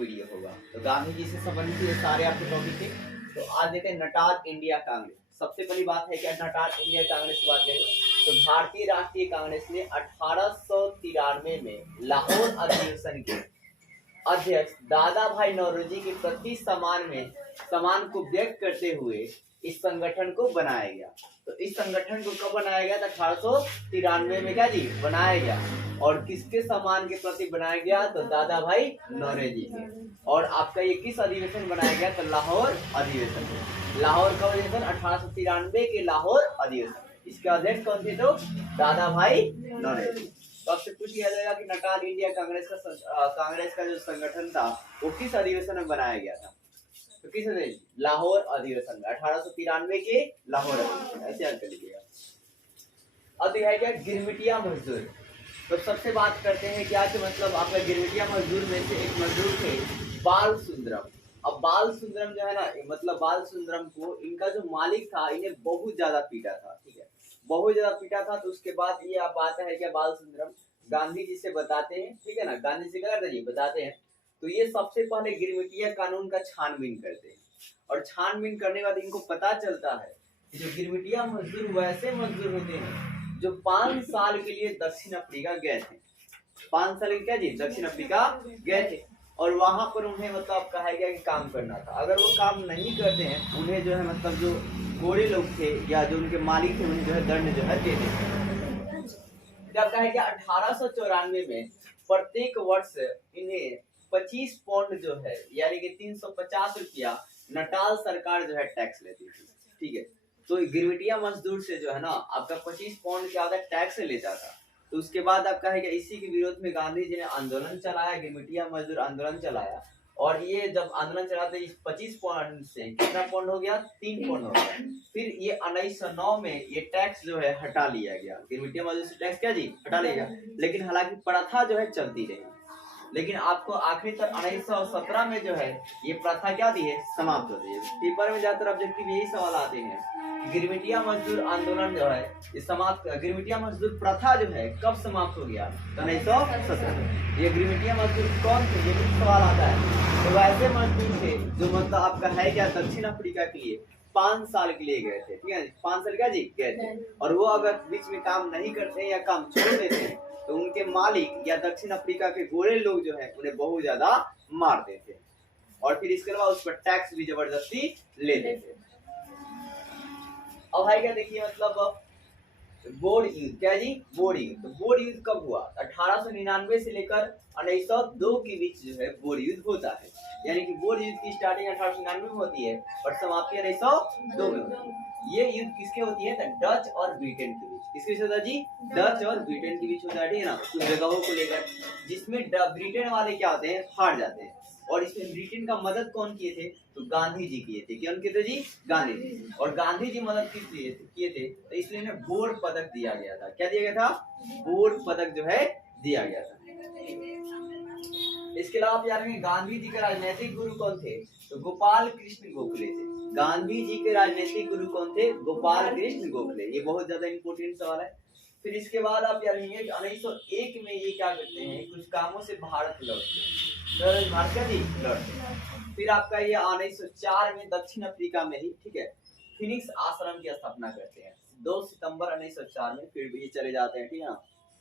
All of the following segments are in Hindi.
वीडियो होगा। तो गांधी जी से संबंधित ये सारे आपके टॉपिक थे। तो आज देखते हैं नटाल इंडिया कांग्रेस। सबसे पहली बात है कि नटाल इंडिया कांग्रेस की बात करें तो भारतीय राष्ट्रीय कांग्रेस ने 1893 में लाहौर अधिवेशन के अध्यक्ष दादा भाई नौरोजी के प्रति सम्मान को व्यक्त करते हुए इस संगठन को बनाया गया। तो इस संगठन को कब बनाया गया? 1893 में क्या जी बनाया गया। और किसके सम्मान के प्रति बनाया गया? तो दादा भाई नौरोजी के। और आपका ये किस अधिवेशन बनाया गया? तो लाहौर अधिवेशन। लाहौर का अधिवेशन 1893 के लाहौर अधिवेशन। इसके अध्यक्ष कौन थे? तो दादा भाई नौरोजी। तो आपसे पूछ लिया जाएगा कि नटाल इंडिया कांग्रेस का जो संगठन था वो किस अधिवेशन में बनाया गया था? तो किस अधिवेशन? लाहौर अधिवेशन में, 1893 के लाहौर अधिवेशन। ऐसे याद कर लीजिएगा। अब है क्या? गिरमिटिया मजदूर। तो सबसे बात करते हैं क्या कि मतलब आपका गिरमिटिया मजदूर में से एक मजदूर थे बाल सुंदरम। अब बाल सुंदरम जो है ना, मतलब बाल सुंदरम को इनका जो मालिक था इन्हें बहुत ज्यादा पीटा था। ठीक है, बहुत ज्यादा पीटा था। तो उसके बाद ये आप बात है क्या, बाल सुंदरम गांधी जी से बताते हैं। ठीक है ना, गांधी जी क्या करते हैं? बताते हैं। तो ये सबसे पहले गिरमिटिया कानून का छानबीन करते हैं। और छानबीन करने के बाद इनको पता चलता है कि जो गिरमिटिया मजदूर वैसे मजदूर होते हैं जो 5 साल के लिए दक्षिण अफ्रीका गए थे। 5 साल के क्या जी दक्षिण अफ्रीका गए थे। और वहां पर उन्हें मतलब कहा गया कि काम करना था। अगर वो काम नहीं करते हैं उन्हें जो है मतलब जो गोरे लोग थे या जो उनके मालिक थे उन्हें जो है दंड जो है दे देते हैं। जब कहा गया 1894 में प्रत्येक वर्ष इन्हें 25 पौंड जो है यानी कि 350 रुपया नटाल सरकार जो है टैक्स लेती थी। ठीक है, तो गिरमिटिया मजदूर से जो है ना आपका 25 पौंड क्या होता है टैक्स लेता था। तो उसके बाद आपका है कि इसी के विरोध में गांधी जी ने आंदोलन चलाया, गिरमिटिया मजदूर आंदोलन चलाया। और ये जब आंदोलन चला तो इस 25 पौंड से कितना पौंड हो गया? 3 पौंड हो गया। फिर ये 1909 में ये टैक्स जो है हटा लिया गया। गिरमिटिया मजदूर से टैक्स क्या जी हटा लिया गया। लेकिन हालांकि प्रथा जो है चलती रही। लेकिन आपको आखिरी तक 1917 में जो है ये प्रथा क्या दी है? समाप्त होती है। पेपर में ज्यादातर ऑब्जेक्टिव यही सवाल आते हैं, गिरमिटिया मजदूर आंदोलन जो है ये समाप्त, गिरमिटिया मजदूर प्रथा जो है कब समाप्त हो गया? 1917। ये गिरमिटिया मजदूर कौन थे? ये भी सवाल आता है। तो वैसे मजदूर थे जो मतलब आपका है क्या दक्षिण अफ्रीका के लिए 5 साल के लिए गए थे। ठीक है, 5 साल क्या जी गए थे। और वो अगर बीच में काम नहीं करते या काम छोड़ देते हैं तो उनके मालिक या दक्षिण अफ्रीका के गोरे लोग जो है उन्हें बहुत ज्यादा मारते थे। और फिर इसके अलावा उस पर टैक्स भी जबरदस्ती लेते थे। अब है क्या देखिए मतलब बोर्ड युद्ध। क्या जी? बोर्ड युद्ध। तो बोर्ड युद्ध कब हुआ? 1899 से लेकर 1902 के बीच जो है बोर्ड युद्ध होता है। यानी कि बोर्ड युद्ध की स्टार्टिंग 1899 में होती है और समाप्ति 1902 में होती है। ये युद्ध किसके होती है? डच और ब्रिटेन के बीच। किसके बीच होता है जी? डच और ब्रिटेन के बीच होता है ना, कुछ जगहों को लेकर, जिसमें ब्रिटेन वाले क्या होते हैं? हार जाते हैं। और इसमें ब्रिटेन का मदद कौन किए थे? तो गांधी जी किए थे। कौन किए थे जी? गांधी जी। और गांधी जी मदद किस लिए किए थे? तो इसलिए इन्हें बोर्ड पदक दिया गया था। क्या दिया गया था? बोर्ड पदक जो है दिया गया था। इसके अलावा आप जानेंगे गांधी जी के राजनीतिक गुरु कौन थे? तो गोपाल कृष्ण गोखले थे। गांधी जी के राजनीतिक गुरु कौन थे? गोपाल कृष्ण गोखले। ये बहुत ज्यादा इंपोर्टेंट सवाल है। फिर इसके बाद आप जानेंगे 1901 में ये क्या करते हैं? कुछ कामों से भारत लौटते हैं। तो भारत का जी लौटते हैं। फिर आपका ये 1904 में दक्षिण अफ्रीका में ही, ठीक है, फिनिक्स आश्रम की स्थापना करते हैं। 2 सितंबर 1904 में फिर भी ये चले जाते हैं। ठीक है,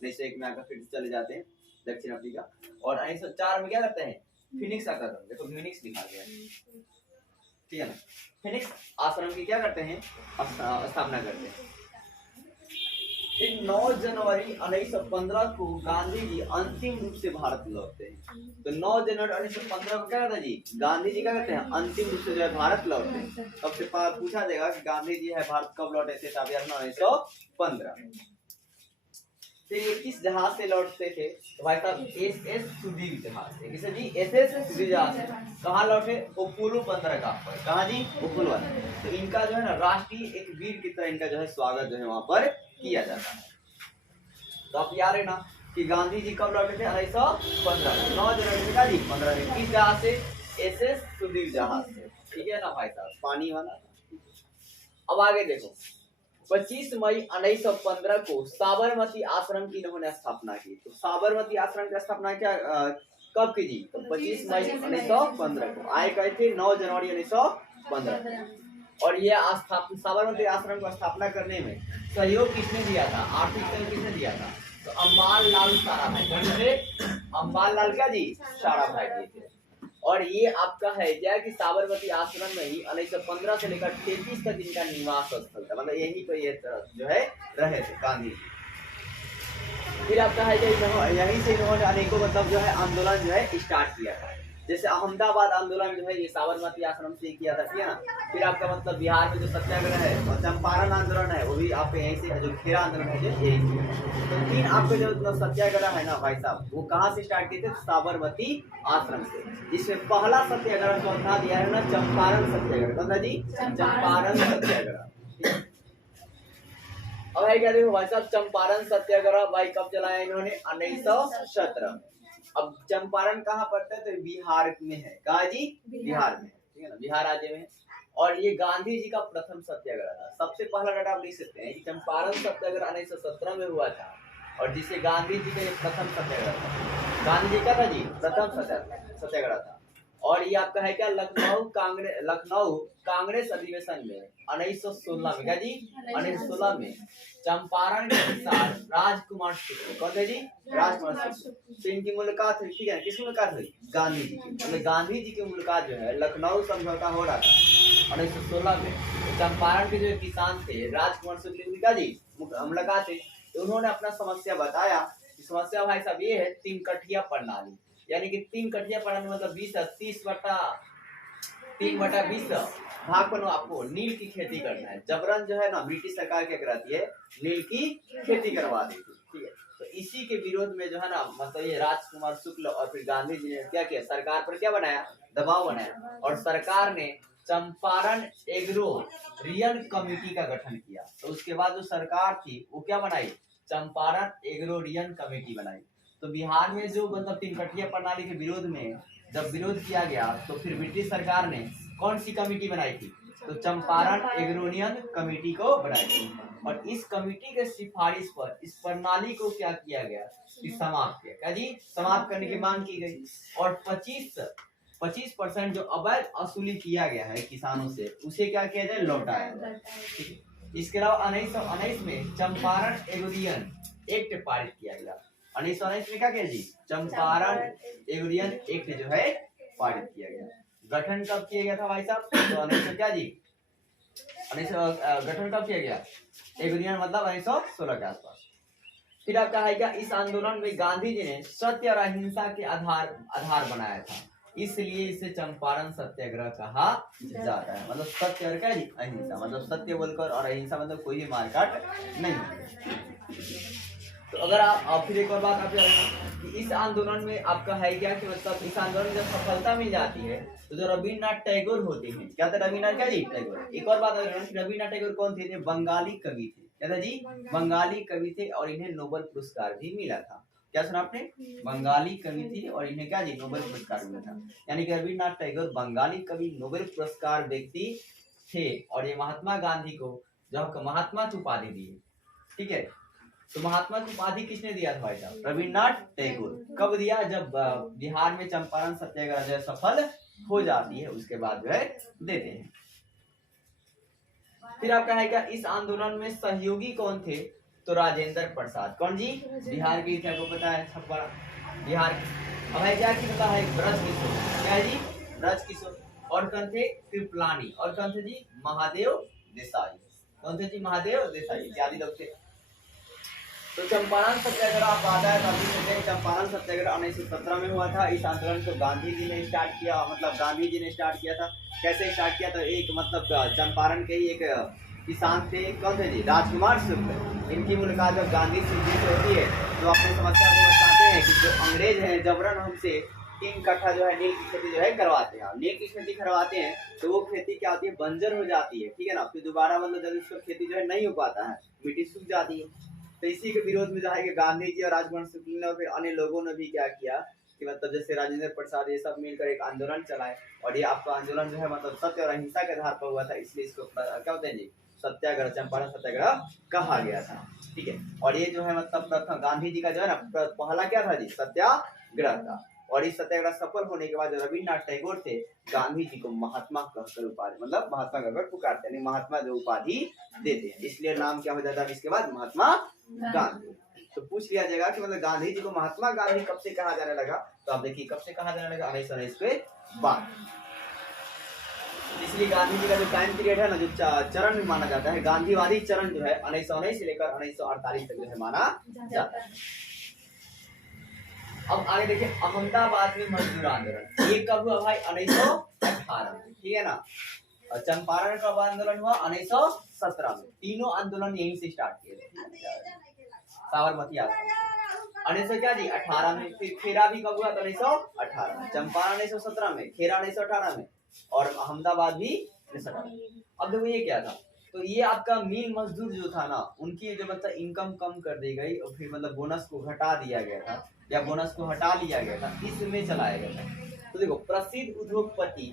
1901 में आकर फिर चले जाते हैं दक्षिण अफ्रीका। और 1904 में क्या करते हैं? फिनिक्स आश्रम, देखो फिनिक्स लिखा गया है, ठीक है ना। फिनिक्स आश्रम की क्या करते हैं? स्थापना करते हैं। फिर 9 जनवरी 1915 को गांधी जी अंतिम रूप से भारत लौटते हैं। तो 9 जनवरी 1915 को क्या करते हैं जी? गांधी जी क्या करते हैं? अंतिम रूप से जो है भारत लौटते हैं। सबसे पूछा जाएगा कि गांधी जी है भारत कब लौटे थे? 1915। फिर ये किस जहाज से लौटते थे? तो भाई साहब SS सुदीव जहाज से। किसे जी? SS सुदीव जहाज से। कहाँ लौटे? उपुलू बंदरगाह पर। कहाँ जी? उपुलू। तो इनका जो है ना राष्ट्रीय एक वीर की तरह इनका जो है स्वागत जो है वहां पर किया जाता है। तो आप याद रखना कि गांधी जी कब लौटे थे? 1915। 9 जनवरी का जी 15 किस जहाज से? SS सुदीव जहाज से। ठीक है ना भाई साहब, पानी वाला। अब आगे देखो, 25 मई 1915 को साबरमती आश्रम की इन्होंने स्थापना की। तो साबरमती आश्रम की स्थापना क्या कब की जी? तो 25 मई 1915 को। आए कहे थे 9 जनवरी 1915। और ये साबरमती आश्रम को स्थापना करने में सहयोग किसने दिया था? आर्थिक सहयोग किसने दिया था? तो अम्बाल लाल साराभाई। कौन थे? अम्बाल लाल क्या जी? साराभाई दिए थे। और ये आपका है क्या कि साबरमती आश्रम में ही 1915 से लेकर 33 तक इनका निवास स्थल था, मतलब यहीं पर ये जो है रहे थे गांधी जी। फिर आपका है यहीं से इन्होंने अनेकों मतलब जो है आंदोलन जो है स्टार्ट किया था। जैसे अहमदाबाद आंदोलन जो है ये साबरमती आश्रम से किया था, ठीक है ना। फिर आपका मतलब बिहार में जो सत्याग्रह है और चंपारण आंदोलन है वो भी आपके यहीं से, जो खेरा आंदोलन है जो यहीं से। तो तीन आपके जो सत्याग्रह है ना भाई साहब, वो कहाँ से स्टार्ट किए थे? साबरमती आश्रम से। जिसमें पहला सत्याग्रह कौन था? दिया है ना चंपारण सत्याग्रह। कौन था जी? चंपारण सत्याग्रह। अब है क्या देखो भाई साहब, चंपारण सत्याग्रह भाई कब चलाया इन्होंने? 1917। अब चंपारण कहाँ पड़ता है? तो बिहार में है। कहाँ जी? बिहार में, ठीक है ना, बिहार राज्य में। और ये गांधी जी का प्रथम सत्याग्रह था। सबसे पहला डाटा आप लिख सकते हैं, चंपारण सत्याग्रह 1917 में हुआ था, और जिसे गांधी जी का ये प्रथम सत्याग्रह था। गांधी जी का था जी प्रथम सत्याग्रह था। और ये आपका है क्या? लखनऊ कांग्रेस अधिवेशन में 1916 में। क्या जी? 1916 में चंपारण के किसान राजकुमार शुक्ल। कौन थे जी? राजकुमार शुक्ल। तो इनकी मुलाकात हुई, ठीक है। किसकी मुलाकात हुई? गांधी जी की। मतलब गांधी जी की मुलाकात जो है, लखनऊ समझौता हो रहा था 1916 में। तो चंपारण के जो किसान थे राजकुमार शुक्ल की क्या जी मुलाकात है। तो उन्होंने अपना समस्या बताया। समस्या भाई साहब ये है 3 कठिया प्रणाली, यानी कि 3 कठिया प्रणाली मतलब 3/20 भाग पर आपको नील की खेती करना है। जबरन जो है ना ब्रिटिश सरकार क्या कराती है? नील की खेती करवा देती है, ठीक है। तो इसी के विरोध में जो है ना मतलब ये राजकुमार शुक्ल और फिर गांधी जी ने क्या किया? सरकार पर क्या बनाया? दबाव बनाया। और सरकार ने चंपारण एग्रो रियल कमेटी का गठन किया। तो उसके बाद जो सरकार थी वो क्या बनाई? चंपारण एग्रोरियन कमेटी बनाई। तो बिहार में जो मतलब 3 कठिया प्रणाली के विरोध में जब विरोध किया गया, तो फिर ब्रिटिश सरकार ने कौन सी कमेटी बनाई थी? तो चंपारण एग्रोरियन कमेटी को बनाई थी। और इस कमेटी के सिफारिश पर इस प्रणाली को क्या किया गया कि समाप्त किया। क्या जी? समाप्त करने की मांग की गई। और 25% जो अवैध वसूली किया गया है किसानों से, उसे क्या किया जाए? लौटाया जाए। इसके अलावा 1919 में चंपारण एग्रोरियन एक्ट पारित किया गया। 1919 में क्या किया जी? चंपारण एग्रोरियन एक्ट जो है पारित किया गया। गठन कब किया गया था भाई साहब? तो 1900 क्या जी? गठन कब किया गया? एग्रोरियन मतलब 1916 के आसपास। फिर आपका है क्या? इस आंदोलन में गांधी जी ने सत्य और अहिंसा के आधार बनाया था, इसलिए इसे चंपारण सत्याग्रह कहा जाता है। मतलब सत्य और क्या जी? अहिंसा। मतलब सत्य बोलकर और अहिंसा मतलब कोई भी मारकाट नहीं। तो अगर आप फिर एक और बात आप कि इस आंदोलन में आपका है क्या कि मतलब इस आंदोलन में जब सफलता मिल जाती है तो जो रविन्द्रनाथ टैगोर होते हैं, क्या था? रविन्द्रनाथ क्या जी? टैगोर। एक और बात रविन्द्रनाथ टैगोर कौन थे? बंगाली कवि थे। क्या था जी? बंगाली कवि थे और इन्हें नोबेल पुरस्कार भी मिला था। क्या सुना आपने? बंगाली कवि थी और इन्हें क्या जी? नोबेल पुरस्कार मिला था। यानी कि रविन्द्रनाथ टैगोर बंगाली कवि, नोबेल पुरस्कार व्यक्ति थे। और ये महात्मा गांधी को जब महात्मा की उपाधि दी, ठीक है। तो महात्मा की उपाधि किसने दिया था भाई साहब? रविन्द्रनाथ टैगोर। कब दिया? जब बिहार में चंपारण सत्याग्रह जो सफल हो जाती है उसके बाद जो है देते हैं। फिर आपका है क्या? इस आंदोलन में सहयोगी कौन थे? तो राजेंद्र प्रसाद। कौन जी? बिहार के थे, आपको पता है छपरा बिहार के। अब है क्या कि मतलब है ब्रज किशोर। क्या है जी? ब्रज किशोर। और कौन थे? कृपलानी। और कौन थे जी? महादेव देसाई। कौन थे जी? महादेव देसाई इत्यादि लोग थे। तो चंपारण सत्याग्रह आप आता है काफी सुनते हैं। चंपारण सत्याग्रह 1917 में हुआ था। इस आंदोलन को गांधी जी ने स्टार्ट किया, मतलब गांधी जी ने स्टार्ट किया था। कैसे स्टार्ट किया? तो एक मतलब चंपारण के ही एक किसान थे। कौन थे जी? राजकुमार शुक्ल। इनकी मुलाकात जब गांधी जी से होती है तो अपनी समस्या को बताते हैं कि जो अंग्रेज हैं जबरन हमसे 3 कट्ठा जो है नील की खेती जो है करवाते हैं। नील की खेती करवाते हैं तो वो खेती क्या होती है? बंजर हो जाती है, ठीक है ना। फिर दोबारा मतलब जब उसको खेती जो है नहीं हो पाता है, मिट्टी सूख जाती है। तो इसी के विरोध में जो है कि गांधी जी और राजकुमार शुक्ल ने और फिर अन्य लोगों ने भी क्या किया कि मतलब जैसे राजेंद्र प्रसाद ये सब मिलकर एक आंदोलन चलाए। और ये आपका आंदोलन जो है मतलब सत्य और अहिंसा के आधार पर हुआ था, इसलिए इसको क्या होते हैं जी? सत्याग्रह, चंपारण सत्याग्रह कहा गया था, ठीक है। और ये जो है मतलब प्रथम गांधी जी का जो है ना पहला क्या था जी? सत्याग्रह था। और इस सत्याग्रह सफल होने के बाद जो रविन्द्रनाथ टैगोर थे गांधी जी को महात्मा कहकर उपाधि मतलब महात्मा कहकर पुकारते हैं, महात्मा जो उपाधि देते हैं, इसलिए नाम क्या हो जाता है इसके बाद महात्मा गांधी। तो पूछ लिया जाएगा कि मतलब गांधी जी को महात्मा गांधी कब से कहा जाने लगा, तो आप देखिए कब से कहा जाने लगा 1919 के बाद। इसलिए गांधी जी का जो टाइम पीरियड है ना, जो चरण में माना जाता है गांधीवादी चरण जो है 1919 से लेकर 1948 तक जो है माना जाता है। अब आगे देखिए अहमदाबाद में मजदूर आंदोलन, ये कब हुआ भाई 1918 में, ठीक है ना। और चंपारण कब आंदोलन हुआ 1917 में, तीनों आंदोलन यहीं से स्टार्ट किए थे साबरमती आश्रम 18 में, फिर खेरा भी कब हुआ 1918 में, चंपारण 1917 में, खेरा 1918 में और अहमदाबाद भी 1918। अब देखो ये क्या था, तो ये आपका मील मजदूर जो था ना उनकी जो मतलब इनकम कम कर दी गई और फिर मतलब बोनस को घटा दिया गया था या बोनस को हटा लिया गया था, इसमें चलाया गया था। तो देखो प्रसिद्ध उद्योगपति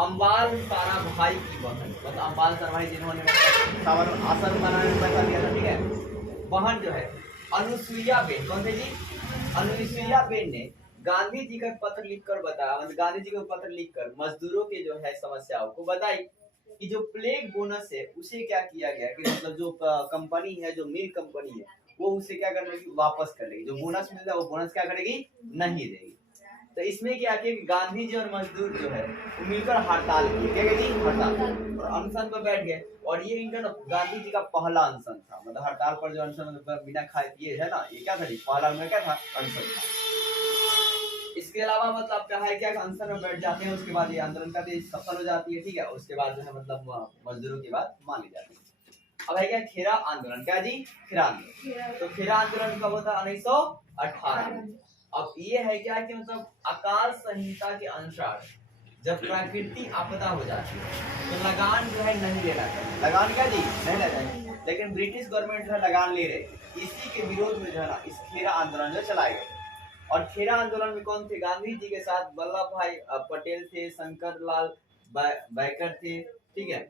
अम्बाल साराभाई की बहन, मतलब अम्बाल साराभाई जिन्होंने आसन बनाने में पैसा दिया था, ठीक है, बहन जो है अनुसुईया बेन, कौन थे जी, अनुसुईया बेन ने गांधी जी का पत्र लिखकर बताया, मतलब गांधी जी को पत्र लिखकर मजदूरों के जो है समस्याओं को बताई कि जो प्लेग बोनस है उसे क्या किया गया कि मतलब जो कंपनी है, जो मिल कंपनी है वो उसे क्या कर लेगी, वापस कर लेगी, जो बोनस मिलता है वो बोनस क्या करेगी, नहीं देगी। तो इसमें क्या किया कि गांधी जी और मजदूर जो है वो मिलकर हड़ताल की, क्या कहती हड़ताल, और अनशन पर बैठ गए। और ये इनका गांधी जी का पहला अनशन था, मतलब हड़ताल पर जो अनशन मतलब बिना खाए पिए है ना, ये क्या था जी, पहला उनका क्या था, अनशन था। इसके अलावा मतलब क्या है क्या अनशन में बैठ जाते हैं, उसके बाद ये आंदोलन का सफल हो जाती है, ठीक है, उसके बाद जो है मतलब मजदूरों की बात मान ली जाती है। अब है क्या खेरा आंदोलन, क्या जी, खेरा आंदोलन, तो खेरा आंदोलन कब होता है 1918 में। अब ये है क्या कि मतलब अकाल संहिता के अनुसार जब प्राकृतिक आपदा हो जाती है तो लगान जो है नहीं लेना चाहिए, लगान क्या जी नहीं लेना चाहिए, लेकिन ब्रिटिश गवर्नमेंट जो है लगान ले रहे, इसी के विरोध में जो है ना इस खेरा आंदोलन जो चलाए गए। और खेरा आंदोलन में कौन थे, गांधी जी के साथ वल्लभ भाई पटेल थे, शंकर लाल बैकर थे, ठीक है,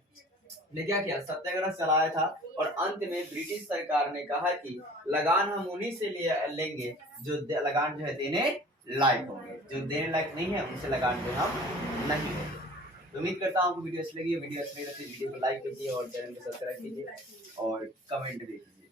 ने क्या किया, सत्याग्रह चलाया था। और अंत में ब्रिटिश सरकार ने कहा कि लगान हम उन्हीं से लेंगे जो लगान जो है देने लायक होंगे, जो देने लायक नहीं है उनसे लगान जो हम नहीं देंगे। तो उम्मीद करता हूँ आपको वीडियो अच्छी लगी, वीडियो अच्छी लगी तो वीडियो को लाइक कीजिए और चैनल को सब्सक्राइब कीजिए और कमेंट भी कीजिए।